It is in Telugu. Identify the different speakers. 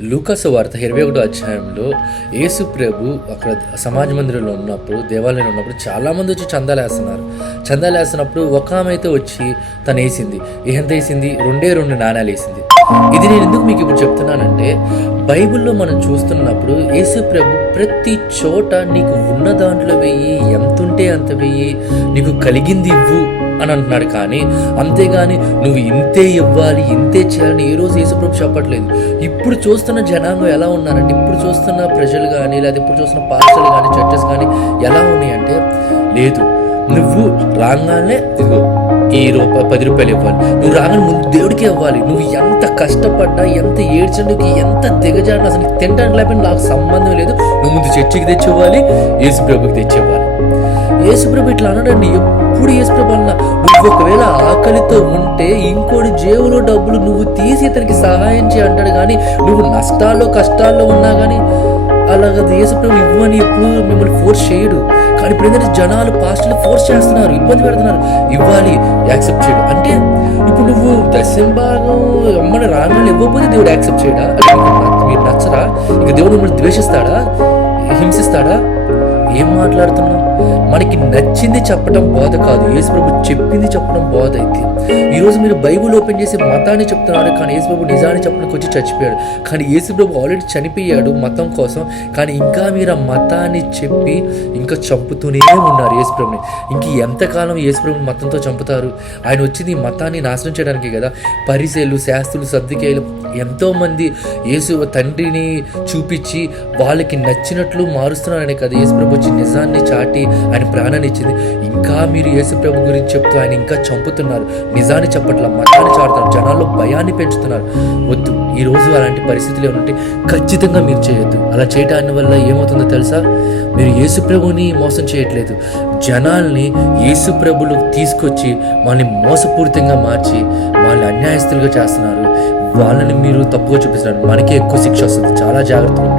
Speaker 1: లూకాసు వార్త ఇరవై ఒకటో అధ్యాయంలో యేసు ప్రభు అక్కడ సమాజ మందిరంలో ఉన్నప్పుడు దేవాలయంలో ఉన్నప్పుడు చాలామంది వచ్చి చందాలు వేస్తున్నారు. చందాలు వేస్తున్నప్పుడు ఒక ఆమె అయితే వచ్చి తను వేసింది. ఎంత వేసింది? రెండే రెండు నాణాలు వేసింది. ఇది నేను ఎందుకు మీకు ఇప్పుడు చెప్తున్నానంటే బైబిల్లో మనం చూస్తున్నప్పుడు యేసు ప్రభు ప్రతి చోట నీకు ఉన్న దాంట్లో వెయ్యి ఎంత ఉంటే అంత వెయ్యి నీకు కలిగింది ఇవ్వు. అని అంటున్నాడు. కానీ అంతేగాని నువ్వు ఇంతే ఇవ్వాలి ఇంతే చేయాలని ఏ రోజు యేసుప్రభు చెప్పట్లేదు. ఇప్పుడు చూస్తున్న జనాంగం ఎలా ఉన్నారంటే ఇప్పుడు చూస్తున్న ప్రజలు కానీ లేదా ఇప్పుడు చూస్తున్న పాస్టర్లు కానీ చర్చెస్ కానీ ఎలా ఉన్నాయంటే లేదు నువ్వు రాగానే ఇదిగో ఈ రూపాయ పది రూపాయలు ఇవ్వాలి. నువ్వు రాగానే ముందు దేవుడికి ఇవ్వాలి. నువ్వు ఎంత కష్టపడ్డా ఎంత ఏడ్చండుకి ఎంత దిగజాడినా అసలు తినడానికి లేకపోయినా నాకు సంబంధం లేదు. నువ్వు ముందు చర్చికి తెచ్చి ఇవ్వాలి యేసు ప్రభుకి తెచ్చి ఇవ్వాలి యేసుప్రభు ఇట్లా అనడండి ఇప్పుడు యేసుప్రభు నువ్వు ఒకవేళ ఆకలితో ఉంటే ఇంకోటి జేబులో డబ్బులు నువ్వు తీసి ఇతనికి సహాయం చేయి అంటాడు. కానీ నువ్వు నష్టాల్లో కష్టాల్లో ఉన్నా కానీ అలాగ యేసుప్రభు ఇవ్వని ఎప్పుడు మిమ్మల్ని ఫోర్స్ చేయడు. కానీ ఇప్పుడు ఏంటంటే జనాలు పాస్టర్లు ఫోర్స్ చేస్తున్నారు ఇబ్బంది పెడుతున్నారు. ఇవ్వాలి యాక్సెప్ట్ చేయడు. అంటే ఇప్పుడు నువ్వు దశంభాగం అమ్మని రాగాలు ఇవ్వకపోతే దేవుడు యాక్సెప్ట్ చేయడా? అంటే మీరు నచ్చరా ఇక దేవుడు మిమ్మల్ని ద్వేషిస్తాడా? హింసిస్తాడా? ఏం మాట్లాడుతున్నావు? మనకి నచ్చింది చెప్పడం బోధ కాదు. యేసుప్రభు చెప్పింది చెప్పడం బోధ అయితే. ఈరోజు మీరు బైబుల్ ఓపెన్ చేసి మతాన్ని చెప్తున్నారు కానీ యేసుప్రభు నిజాన్ని చెప్పడానికి వచ్చి చచ్చిపోయాడు. కానీ యేసుప్రభు ఆల్రెడీ చనిపోయాడు మతం కోసం. కానీ ఇంకా మీరు ఆ మతాన్ని చెప్పి ఇంకా చంపుతూనే ఉన్నారు యేసుప్రభుని. ఇంక ఎంతకాలం యేసుప్రభుని మతంతో చంపుతారు? ఆయన వచ్చింది ఈ మతాన్ని నాశనం చేయడానికి కదా. పరిసేలు శాస్త్రులు సర్దికేయులు ఎంతోమంది యేసు తండ్రిని చూపించి వాళ్ళకి నచ్చినట్లు మారుస్తున్నారనే కదా యేసుప్రభు వచ్చి నిజాన్ని చాటి ఆయన ప్రాణాన్ని ఇచ్చింది. ఇంకా మీరు యేసుప్రభు గురించి చెప్తూ ఆయన ఇంకా చంపుతున్నారు. నిజాన్ని చెప్పట్ల మతాన్ని చాడుతున్నారు జనాల్లో భయాన్ని పెంచుతున్నారు. వద్దు. ఈ రోజు అలాంటి పరిస్థితులు ఏమంటే ఖచ్చితంగా మీరు చేయొద్దు. అలా చేయటాన్ని వల్ల ఏమవుతుందో తెలుసా? మీరు యేసుప్రభుని మోసం చేయట్లేదు. జనాల్ని యేసుప్రభులు తీసుకొచ్చి వాళ్ళని మోసపూరితంగా మార్చి వాళ్ళని అన్యాయస్తులుగా చేస్తున్నారు. వాళ్ళని మీరు తప్పుగా చూపిస్తున్నారు. మనకే ఎక్కువ శిక్ష వస్తుంది. చాలా జాగ్రత్తగా